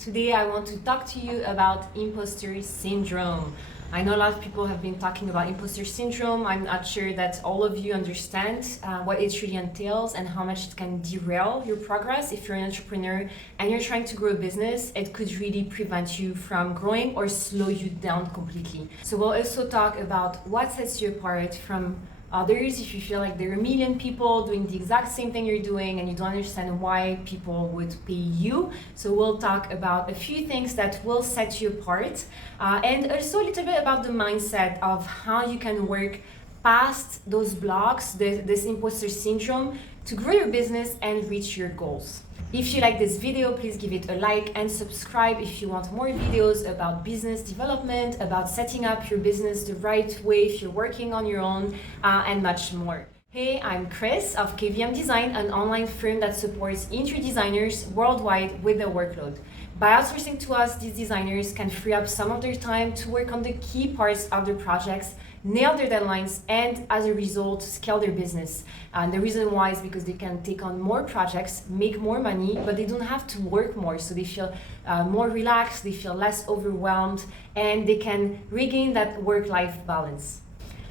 Today I want to talk to you about imposter syndrome. I know a lot of people have been talking about imposter syndrome. I'm not sure that all of you understand what it really entails and how much it can derail your progress. If you're an entrepreneur and you're trying to grow a business, it could really prevent you from growing or slow you down completely. So we'll also talk about what sets you apart from others if you feel like there are a million people doing the exact same thing you're doing and you don't understand why people would pay you. So we'll talk about a few things that will set you apart and also a little bit about the mindset of how you can work past those blocks, this imposter syndrome, to grow your business and reach your goals. If you like this video, please give it a like and subscribe if you want more videos about business development, about setting up your business the right way if you're working on your own, and much more. Hey, I'm Chris of KVM Design, an online firm that supports interior designers worldwide with their workload. By outsourcing to us, these designers can free up some of their time to work on the key parts of their projects, nail their deadlines, and as a result, scale their business. And the reason why is because they can take on more projects, make more money, but they don't have to work more. So they feel more relaxed, they feel less overwhelmed, and they can regain that work-life balance.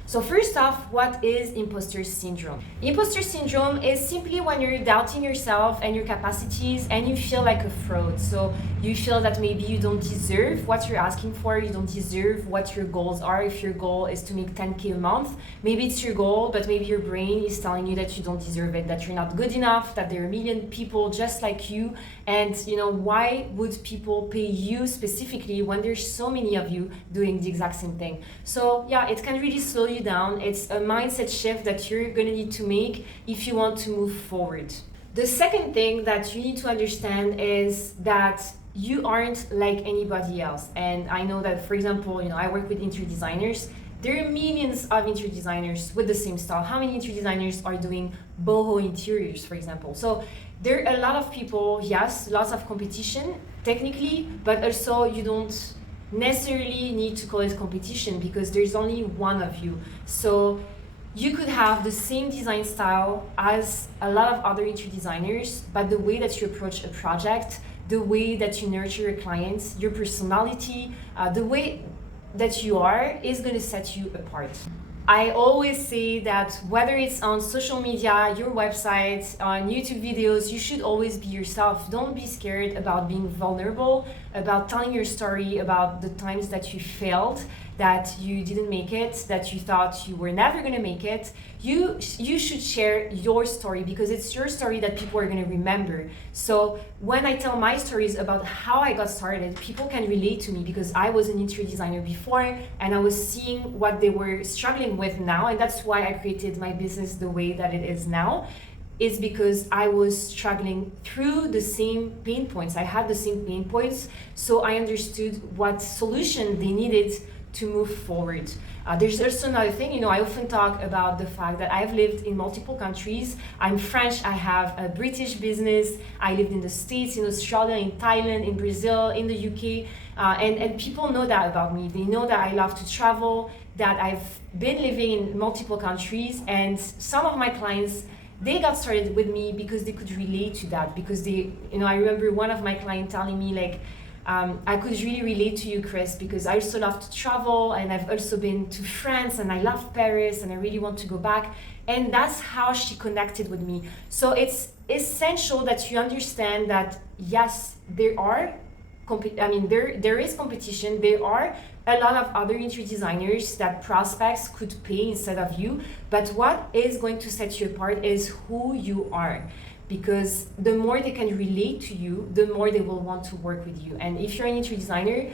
So first off, what is imposter syndrome? Imposter syndrome is simply when you're doubting yourself and your capacities and you feel like a fraud. So you feel that maybe you don't deserve what you're asking for, you don't deserve what your goals are. If your goal is to make 10K a month, maybe it's your goal, but maybe your brain is telling you that you don't deserve it, that you're not good enough, that there are a million people just like you. And why would people pay you specifically when there's so many of you doing the exact same thing? So yeah, it can really slow you down. It's a mindset shift that you're going to need to make if you want to move forward. The second thing that you need to understand is that you aren't like anybody else. And I know that, for example, I work with interior designers. There are millions of interior designers with the same style. How many interior designers are doing boho interiors, for example? So there are a lot of people, yes, lots of competition technically, but also you don't necessarily need to call it competition because there's only one of you. So you could have the same design style as a lot of other interior designers, but the way that you approach a project, the way that you nurture your clients, your personality, the way that you are is going to set you apart. I always say that whether it's on social media, your website, on YouTube videos, you should always be yourself. Don't be scared about being vulnerable, about telling your story, about the times that you failed, that you didn't make it, that you thought you were never going to make it. You should share your story because it's your story that people are going to remember. So when I tell my stories about how I got started, people can relate to me because I was an interior designer before and I was seeing what they were struggling with now, and that's why I created my business the way that it is now. Is because I was struggling through the same pain points. I had the same pain points, so I understood what solution they needed to move forward. There's also another thing, I often talk about the fact that I've lived in multiple countries. I'm French, I have a British business, I lived in the States, in Australia, in Thailand, in Brazil, in the UK, and people know that about me. They know that I love to travel, that I've been living in multiple countries, and some of my clients, they got started with me because they could relate to that, because I remember one of my clients telling me I could really relate to you, Chris, because I also love to travel and I've also been to France and I love Paris and I really want to go back. And that's how she connected with me. So it's essential that you understand that yes, there is competition. There are a lot of other interior designers that prospects could pay instead of you. But what is going to set you apart is who you are. Because the more they can relate to you, the more they will want to work with you. And if you're an interior designer,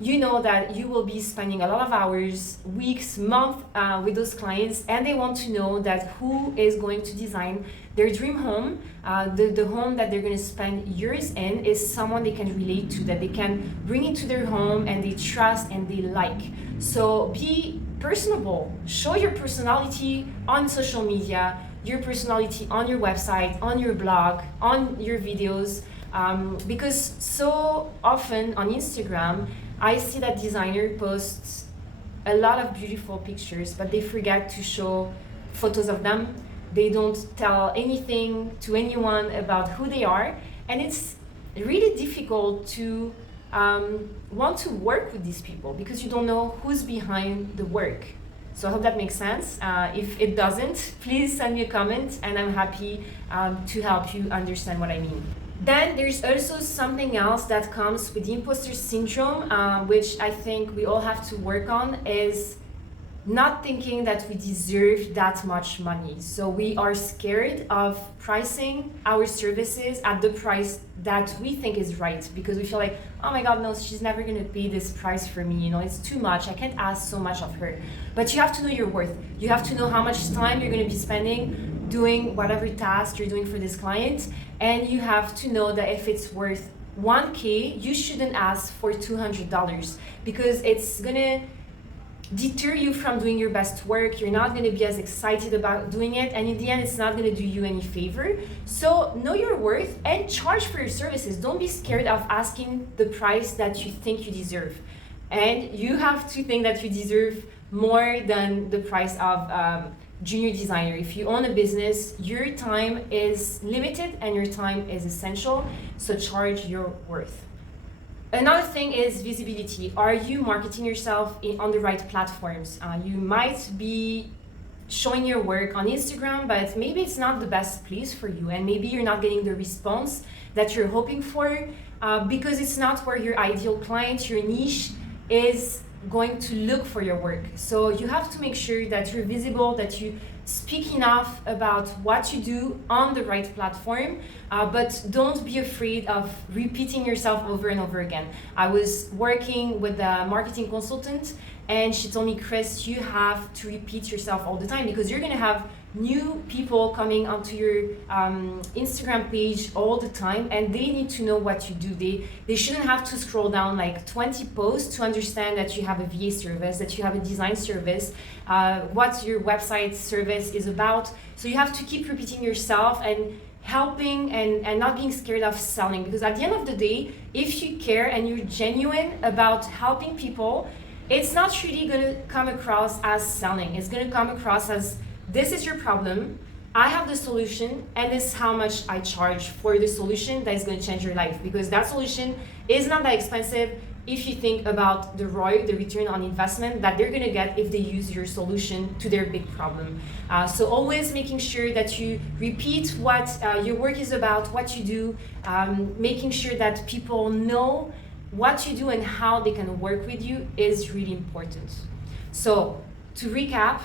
you know that you will be spending a lot of hours, weeks, months with those clients, and they want to know that who is going to design their dream home, the home that they're going to spend years in is someone they can relate to, that they can bring into their home and they trust and they like. So be personable, show your personality on social media, your personality on your website, on your blog, on your videos, because so often on Instagram, I see that designer posts a lot of beautiful pictures, but they forget to show photos of them. They don't tell anything to anyone about who they are, and it's really difficult to want to work with these people because you don't know who's behind the work. So I hope that makes sense. If it doesn't, please send me a comment and I'm happy to help you understand what I mean. Then there's also something else that comes with the imposter syndrome, which I think we all have to work on, is not thinking that we deserve that much money. So we are scared of pricing our services at the price that we think is right because we feel like, oh my God, no, she's never gonna pay this price for me. You know, it's too much. I can't ask so much of her. But you have to know your worth. You have to know how much time you're gonna be spending doing whatever task you're doing for this client. And you have to know that if it's worth 1K, you shouldn't ask for $200 because it's gonna deter you from doing your best work. You're not going to be as excited about doing it, and in the end it's not going to do you any favor. So know your worth and charge for your services. Don't be scared of asking the price that you think you deserve, and you have to think that you deserve more than the price of junior designer. If you own a business, your time is limited and your time is essential, so charge your worth. Another thing is visibility. Are you marketing yourself on the right platforms? You might be showing your work on Instagram, but maybe it's not the best place for you, and maybe you're not getting the response that you're hoping for because it's not where your ideal client, your niche, is going to look for your work. So you have to make sure that you're visible, that you speak enough about what you do on the right platform, but don't be afraid of repeating yourself over and over again. I was working with a marketing consultant and she told me, Chris, you have to repeat yourself all the time because you're gonna have new people coming onto your Instagram page all the time, and they need to know what you do. They shouldn't have to scroll down like 20 posts to understand that you have a VA service, that you have a design service, what your website service is about. So you have to keep repeating yourself and helping and not being scared of selling, because at the end of the day, if you care and you're genuine about helping people, it's not really going to come across as selling. It's going to come across as, this is your problem, I have the solution, and this is how much I charge for the solution that is going to change your life. Because that solution is not that expensive if you think about the ROI, the return on investment that they're going to get if they use your solution to their big problem. So always making sure that you repeat what your work is about, what you do, making sure that people know what you do and how they can work with you is really important. So to recap,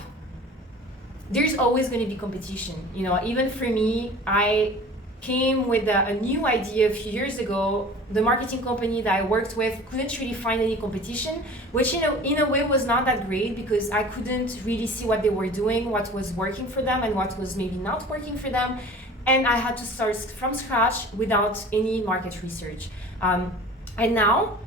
there's always going to be competition. You know, even for me, I came with a new idea a few years ago. The marketing company that I worked with couldn't really find any competition, which in a way was not that great because I couldn't really see what they were doing, what was working for them and what was maybe not working for them. And I had to start from scratch without any market research. And now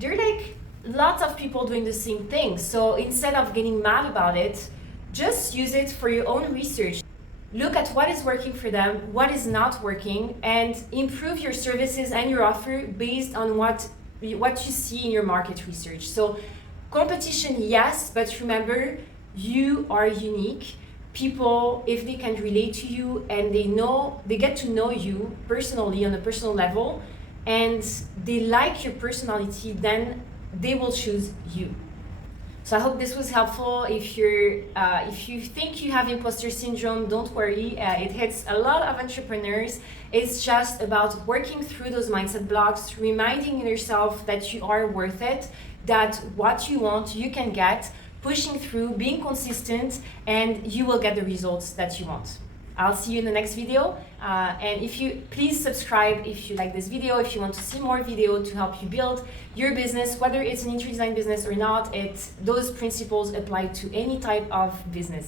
there are like lots of people doing the same thing. So instead of getting mad about it, just use it for your own research. Look at what is working for them, what is not working, and improve your services and your offer based on what you see in your market research. So competition, yes, but remember, you are unique. People, if they can relate to you and they get to know you personally on a personal level, and they like your personality, then they will choose you. So I hope this was helpful. If you think you have imposter syndrome, don't worry. It hits a lot of entrepreneurs. It's just about working through those mindset blocks, reminding yourself that you are worth it, that what you want, you can get, pushing through, being consistent, and you will get the results that you want. I'll see you in the next video. And if you please subscribe if you like this video, if you want to see more video to help you build your business, whether it's an interior design business or not, those principles apply to any type of business.